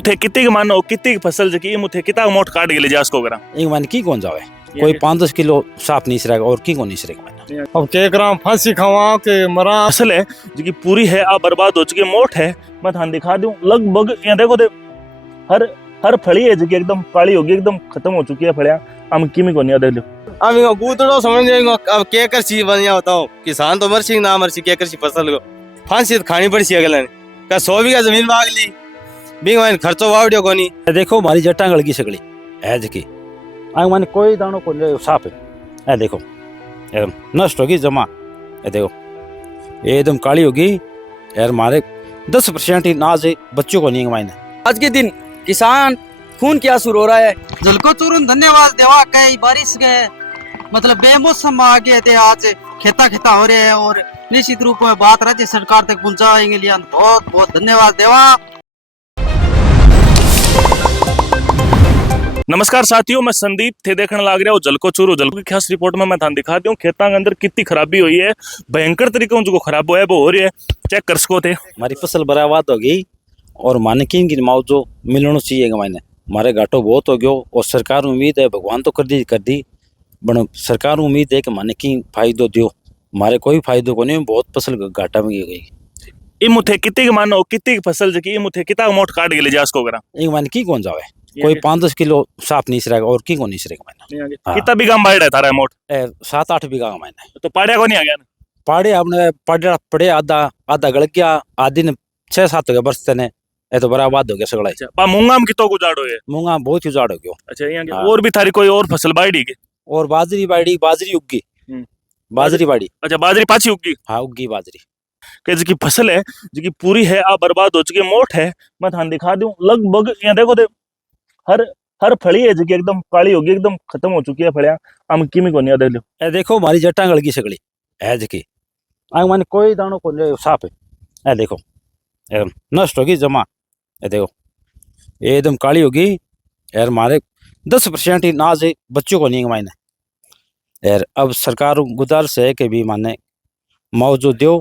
मुथे कितनी के मानो कितनी फसल जकी मुथे कितना मोट काट के ले जा उसको करा एक मन की कौन जावे कोई 5-10 किलो साफ नहीं सरेगा और की कौन नहीं सरेगा। अब के ग्राम फांसी खावा के मरा फसल है जकी पूरी है आ बर्बाद हो चुकी है। मोट है मैं थान दिखा दूं लगभग यहाँ देखो दे हर फली है जकी एकदम काली होगी एकदम खत्म हो चुकी है फलियां हम किमी को नहीं दे लो। अब इनको गूदड़ो समझ जाएंगे अब के कर सी बन जाओ बताओ किसान तो मरसी ना मरसी के कर सी फसल को फांसी तो खानी पड़सी अगले का 100 बीघा जमीन मांग ली बिंग वाइन खर्चो वावड़ियो कोनी देखो हमारी जट्टा गलगी सकली है जकी आग मन कोई दानो को ले साफ है ए देखो एकदम नष्ट होगी जमा ए देखो ये एकदम काली होगी यार मारे 10% ही नाज है बच्चों को नहीं मायने। आज के दिन किसान खून के आंसू रो रहा है। जलको चूरन धन्यवाद देवा कई बारिश गए मतलब बेमौसम आ गए थे आज खेता खेता हो रहे हैं और निश्चित रूप में बात राज्य सरकार तक पहुंचाएंगे लिए बहुत बहुत धन्यवाद देवा। नमस्कार साथियों, मैं संदीप थे देखने लग रहा हूँ जलको चूरू जलको की खास रिपोर्ट में मैं थान दिखा दूं खेतों के अंदर कितनी खराबी हुई है। भयंकर तरीके जो खराब हुआ है वो हो रही है चेक कर सको थे। हमारी फसल बर्बाद हो गई और मानकीन की मुआवजो मिलना चाहिए मायने हमारे घाटो बहुत हो गयो और सरकार उम्मीद है भगवान तो कर दी बनो सरकार उम्मीद है कि मानकीन फायदो दियो हमारे कोई फायदो को नहीं बहुत फसल घाटा में गई। ये मुथे कितनी के मानो कितनी फसल जकी मुथे कितना मोट काट के ले जा उसको करा एक मन की कौन जावे कोई 5-10 किलो साफ नहीं सरेगा और की कौन नहीं सरेगा मैंने। कितना बीघा में बाढ़ है तारा मोट 7-8 बीघा का मैंने तो पाड़िया को नहीं आ गया ना पाड़े आपने पड़े आधा गल गया आधी ने 6-7 के बरसते ने ये तो बराबर हो गया सगड़ा। अच्छा मूंगा में कितो गुजाड़ो है मूंगा बहुत ही उजाड़ हो गयो। अच्छा यहाँ और भी थारी कोई और फसल बाड़ी के और बाजरी उगी बाजरी बाड़ी। अच्छा बाजरी पाछी उगी हाँ उगी बाजरी के जकी फसल है जकी पूरी है आ बर्बाद हो चुकी है। मोट है मैं थान दिखा दूं लगभग यहाँ देखो दे हर फली है जकी एकदम काली होगी एकदम खत्म हो चुकी है फलियां हम किमी को नहीं दे लो। ए देखो हमारी जट्टा गलगी सकली है जकी आग मन कोई दानो को ले साफ है ए देखो एकदम नष्ट होगी जमा ए देखो ये एकदम काली होगी यार मारे 10% ही नाज है बच्चों को नहीं मायने यार। अब सरकार गुजारिश है कि भी माने मुआवजो दो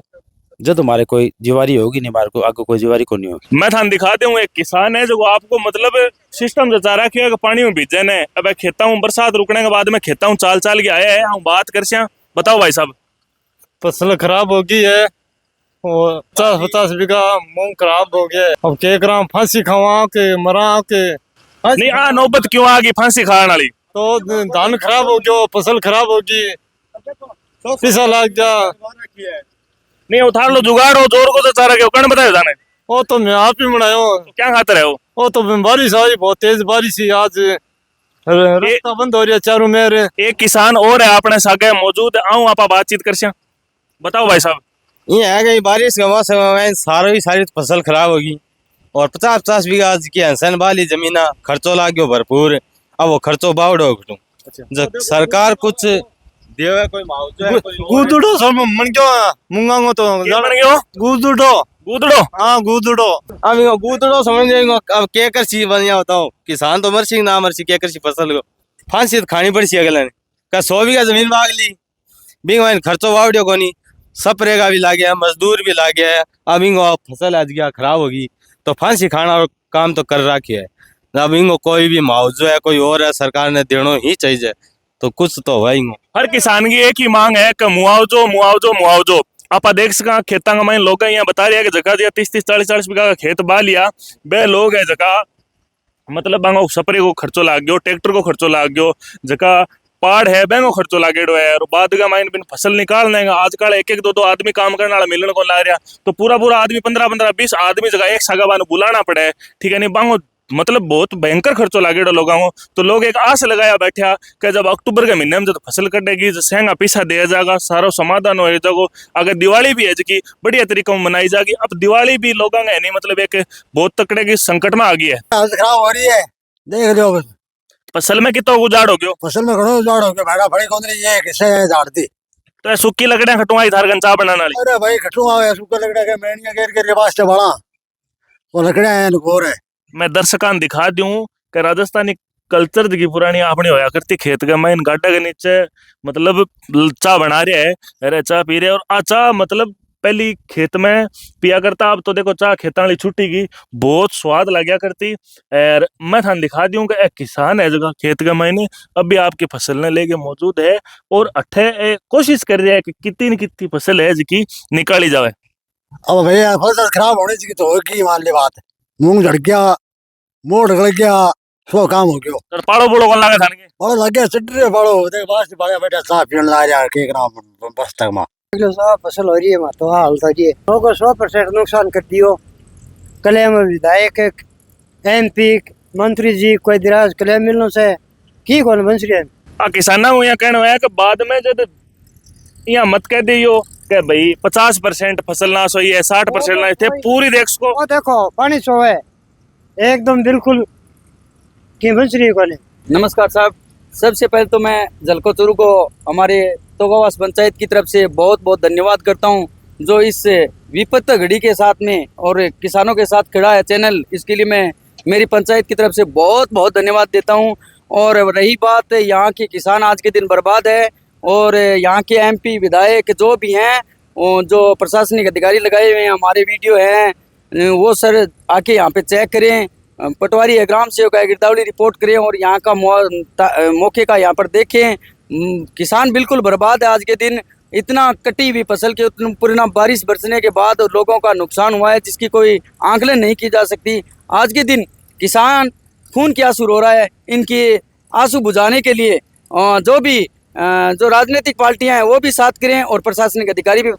जब हमारे कोई जीवारी होगी नहीं हमारे को आगे कोई जीवारी को नहीं होगी। मैं थान दिखा दूं एक किसान है जो आपको मतलब सिस्टम जचा रखा है पानी में भीजे ने अब खेता हूँ बरसात रुकने के बाद में खेता हूँ चाल के आया है हम बात कर बताओ भाई साहब। फसल खराब हो गई है और 50 बीघा मूंग खराब हो गया। अब के ग्राम फांसी खावा के मरा के नहीं आ नौबत क्यों आ गई फांसी खाने वाली तो धान खराब हो गयो फसल खराब होगी पैसा लग गया नहीं उतार लो जुगाड़ हो जोर को तो चारा के कौन बताए जाने वो तो मैं आप ही बनायो तो क्या खाते रहे हो वो तो बारिश आई बहुत तेज बारिश ही आज रास्ता बंद हो रहा है चारों मेरे। एक किसान और है अपने सागे मौजूद आऊं आप बातचीत कर बताओ भाई साहब। ये है गई बारिश का मौसम में सारी फसल खराब होगी और 50 बीघा की हसन वाली जमीन खर्चो लाग गयो भरपूर अब वो खर्चो बावड़ो घटू जब सरकार कुछ देवे कोई मुआवजा है कोई गूदड़ो सब मन क्यों मुंगांगो तो गूदड़ो हाँ गूदड़ो अब इनको गूदड़ो समझ जाएंगे अब के कर सी बन जाओ बताओ किसान तो मरसी ना मरसी के कर सी फसल को फांसी तो खानी पड़सी अगले का 100 बीघा जमीन मांग ली बिंग वाइन खर्चो वावड़ियो कोनी स्प्रेगा भी लागे है मजदूर भी लागे है अब इनको फसल आज गया खराब होगी तो फांसी खाना काम तो कर रखी है। अब इनको कोई भी मुआवजा है कोई और है सरकार ने देना ही चाहिए तो कुछ तो है इनको। हर किसान की एक ही मांग है कि मुआवजो मुआवजो मुआवजो आप देख सका खेता का माइन लोग यहाँ बता रहे हैं कि जगह 30-40 बीघा का खेत बा लिया बे लोग है जगह मतलब बांगो स्प्रे को खर्चो लाग गयो ट्रैक्टर को खर्चो लाग गयो जगह पाड़ है बैंगो खर्चो लागेड़ो है और बाद का माइन बिन फसल निकालने का आजकल 1-2 आदमी काम करने वाला मिलने को ला रहा तो पूरा आदमी 15-20 आदमी जगह एक सगा बानु बुलाना पड़े ठीक है नहीं बांगो मतलब बहुत भयंकर खर्चो लागेड़ो लोगों को तो लोग एक आस लगाया बैठा कि जब अक्टूबर के महीने में जब फसल कटेगी जो सहंगा पीछा दिया जाएगा सारा समाधान हो जाएगा। अगर दिवाली भी है जी बढ़िया तरीके में मनाई जाएगी। अब दिवाली भी लोगों का नहीं मतलब एक बहुत तकड़े की संकट में आ गई है खराब हो रही है देख लो फसल में कितना उजाड़ हो गयो फसल में घणो उजाड़ हो गयो भाड़ा फड़ी कौन रही है किसे झाड़ती तो सूखी लकड़ियां खटवाई थार चा बनाने वाली। अरे भाई खटू आवे सूखा लकड़ा के मेणिया घेर के लिबास से बड़ा वो लकड़ियां है गोर है। मैं दर्शकां दिखा दूं कि राजस्थानी कल्चर की पुरानी अपनी होया करती खेत के में इन गाटा के नीचे मतलब चा बना रहे है अरे चा पी रहे और आ चा मतलब पहली खेत में पिया करता, अब तो देखो चाह खेता वाली छुट्टी की बहुत स्वाद लग्या करती। और मैं थाने दिखा दूं कि एक किसान है जगह खेत के मायने अभी आपकी फसल ने लेके मौजूद है और अठे कोशिश कर रहा है कि कितनी न कितनी फसल है जिसकी निकाली जावे। अब भैया फसल खराब होने की तो होगी, मान ली बात। मूंग झड़ गया, मोड़ गल गया, सो काम हो गयो। तो पाड़ो बोलो कौन लागे थाने के? और लगे चिट्रे पाड़ो देख बास बाया बेटा साफ पीने ला रहा के ग्राम बस तक मा किलो सौ फसल हो रही है वहाँ तो हाल तो ये को 100% नुकसान कर दियो। क्लेम विधायक MP मंत्री जी कोई दिराज क्लेम मिलने से की कौन बन रही है। आ किसाना को यहाँ कहना है कि बाद में जब यहाँ मत कह दियो कि भाई 50% फसल नाश हुई है, 60% नाश थे, पूरी देख सको। वो देखो पानी सो है एकदम बिल्कुल की बन रही है कौन। नमस्कार साहब, सबसे पहले तो मैं जलको चूरू को हमारे तोगावास पंचायत की तरफ से बहुत बहुत धन्यवाद करता हूं, जो इस विपत्त घड़ी के साथ में और किसानों के साथ खड़ा है चैनल, इसके लिए मैं मेरी पंचायत की तरफ से बहुत बहुत धन्यवाद देता हूं। और रही बात यहाँ के किसान आज के दिन बर्बाद है और यहाँ के MP विधायक जो भी हैं, जो प्रशासनिक अधिकारी लगाए हुए हैं, हमारे वीडियो हैं, वो सर आके यहाँ पे चेक करें, पटवारी है, ग्राम सेवक है, गिरदावरी रिपोर्ट करें और यहाँ का मौके का यहाँ पर देखें। किसान बिल्कुल बर्बाद है आज के दिन। इतना कटी हुई फसल के पूर्ण बारिश बरसने के बाद लोगों का नुकसान हुआ है जिसकी कोई आंकलन नहीं की जा सकती। आज के दिन किसान खून के आंसू रो रहा है। इनके आंसू बुझाने के लिए जो राजनीतिक पार्टियां हैं वो भी साथ करें और प्रशासनिक अधिकारी भी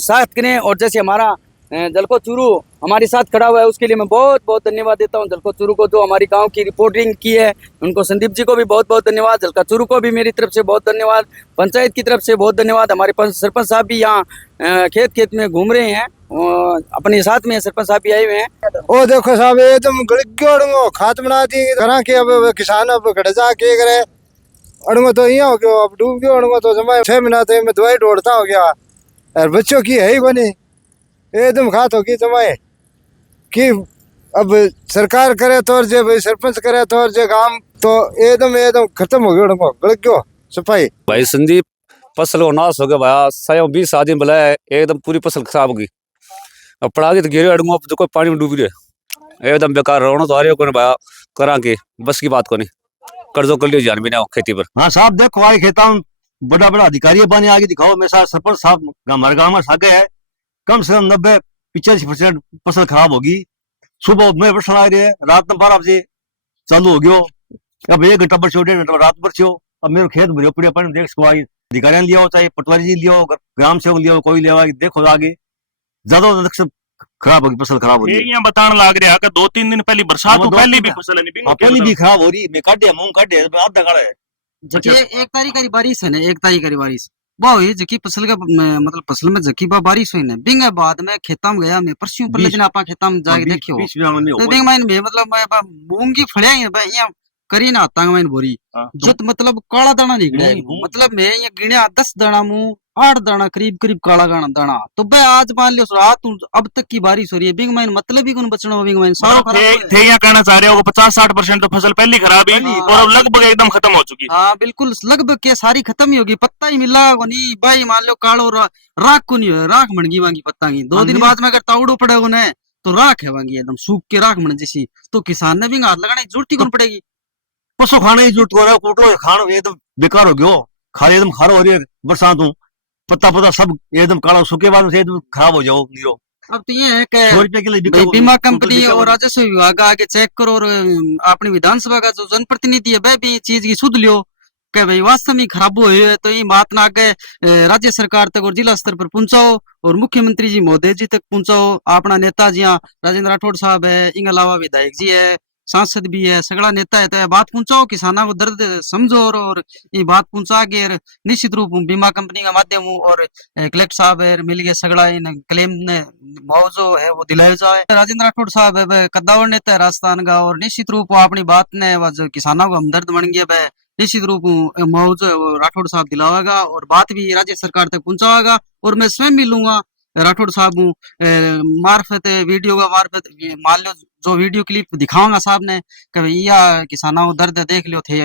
साथ करें। और जैसे हमारा जलको चूरू हमारे साथ खड़ा हुआ है, उसके लिए मैं बहुत बहुत धन्यवाद देता हूं जलको चूरू को, जो हमारी गांव की रिपोर्टिंग की है। उनको संदीप जी को भी बहुत बहुत धन्यवाद, जलका चूरू को भी मेरी तरफ से बहुत धन्यवाद, पंचायत की तरफ से बहुत धन्यवाद। हमारे सरपंच साहब भी यहाँ खेत खेत में घूम रहे हैं, अपने साथ में सरपंच साहब भी आए हुए हैं। ओ देखो साहब एकदम गड़गो खात बना दी करा के अब किसान अब घट जा के करे अड़गो तो यहाँ हो गयो, अब डूब गयो अड़गो तो जमा 6 महीना तो मैं दवाई ढोड़ता हो गया और बच्चों की है ही बनी एकदम खात होगी जमाए कि अब सरकार करे तो और जे भाई सरपंच करे तो और जे गांव तो एकदम खत्म हो गयो अड़गो गड़ गयो सफाई। भाई संदीप फसल को नाश हो गया भाया, 20 आदमी बुलाया एकदम पूरी फसल खराब होगी। अब पड़ा गई तो गिरे अड़ूंगा जो कोई पानी में डूब रहे एकदम बेकार रोना तो आ रही हो भाया करा के बस की बात को नहीं कर्जों कर लियो जान भी ना खेती पर। हाँ साहब देखो आए खेता में बड़ा बड़ा अधिकारी बने आगे दिखाओ। मेरे साथ सरपंच साहब हमारे गाँव में सागे है, कम से कम 90-85% फसल खराब होगी। सुबह में वर्षा आ रही है, रात में 12 बजे चालू हो गयो, अब 1 घंटा बरसो 1.5 घंटा रात बरसो। अब मेरे खेत भरियो पड़े अपन देख सको आई अधिकारी लिया चाहे पटवारी जी लिया ग्राम सेवक लिया कोई लिया देखो आगे ज्यादा खराब होगी फसल खराब हो रही है। यहाँ बताने लग रहा है कि 2-3 दिन पहले बरसात तो पहले भी फसल है पहली भी खराब हो रही मैं काटे मूंग काटे आधा काड़ा है। जबकि 1 तारीख की बारिश है ना, 1 तारीख की बारिश वो हुई जकी फसल का मतलब फसल में जकी बा बारिश हुई ना, बिंग बाद में खेता में गया मैं परसों पहले दिन आपा खेता में जाके देखियो तो बिंग माइन में मतलब मैं मूंग की फड़िया है भाई यहाँ करी ना तांग माइन बोरी जो मतलब काला दाना निकले, मतलब मैं ये गिणया 10 दाना मुंह 8 दाना करीब करीब काला दाना। तो भाई आज मान लियो रात अब तक की बारिश हो रही है, बिंग माइन मतलब ही कौन बचना हो, बिंग माइन सारा खराब थे यहाँ कहना चाह रहे हो 50-60% तो फसल पहली खराब है और अब लगभग एकदम खत्म हो चुकी। हाँ बिल्कुल लगभग के सारी खत्म ही होगी, पत्ता ही मिला को नहीं भाई, मान लो कालो राख को नहीं है, राख मणगी वांगी पत्ता की 2 दिन बाद में अगर तावड़ो पड़े उन्हें तो राख है वांगी एकदम सूख के राख मण जैसी, तो किसान ने भी हाथ लगाने की जरूरत ही कौन पड़ेगी। पशु खाने की जरूरत हो रहा है, कोटलो खाना एकदम बेकार हो गयो, खाली एकदम खारो हो रही है बरसात पत्ता सब एकदम काला सूखे बाद में एकदम खराब हो जाओ। अब तो ये है कि बीमा कंपनी और राजस्व विभाग आगे चेक करो और अपनी विधानसभा का जो जनप्रतिनिधि है वह भी चीज की सुध लियो कि भाई वास्तव में खराब हुए है, तो ये बात ना आगे राज्य सरकार तक और जिला स्तर पर पहुंचाओ और मुख्यमंत्री जी महोदय जी तक पहुंचाओ। अपना नेता जी राजेंद्र राठौड़ साहब है, इन अलावा विधायक जी है, सांसद भी है, सगड़ा नेता है, तो बात पहुंचाओ, किसानों को दर्द समझो और ये बात पहुंचा के निश्चित रूप बीमा कंपनी का माध्यम और कलेक्टर साहब है मिल गए सगड़ा इन क्लेम ने मुआवजो है वो दिलाया जाए। राजेंद्र राठौड़ साहब है कद्दावर नेता है राजस्थान का और निश्चित रूप अपनी बात ने जो किसानों को हमदर्द बन गया है निश्चित रूप मुआवजो है वो राठौड़ साहब दिलावेगा और बात भी राज्य सरकार तक पहुंचाएगा। और मैं स्वयं भी लूंगा राठौड़ साहब मार्फत वीडियो का मार्फत मान लो जो वीडियो क्लिप दिखाऊंगा साहब ने कि भैया किसानों को दर्द देख लियो थे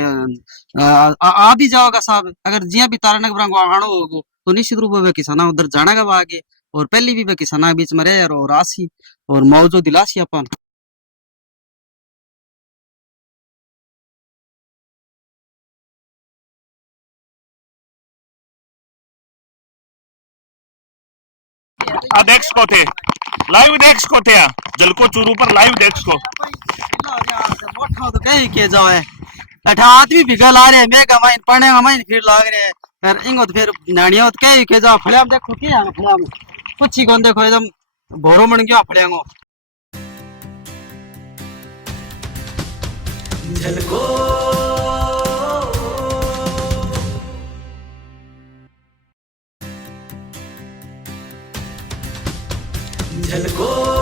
आ भी जाओगा साहब, अगर जिया भी तारनक आनो होगो तो निश्चित रूप में किसानों को दर्द जानेगा आगे और पहली भी वे किसाना बीच में रहे और आसी और मौजूद दिलासी अपन आ देख सको थे लाइव देख सको थे जलको चूरू पर लाइव देख सको मोटा तो कहीं के जाओ है अठा आदमी भी गल आ रहे मैं कमाइन पढ़ने कमाइन फिर लाग रहे हैं फिर इंगो तो फिर नानियो तो कहीं के जाओ फड़ियाम देखो क्या है फड़ियाम कुछ ही कौन देखो एकदम भोरो मन गया फड़ियांगो झलको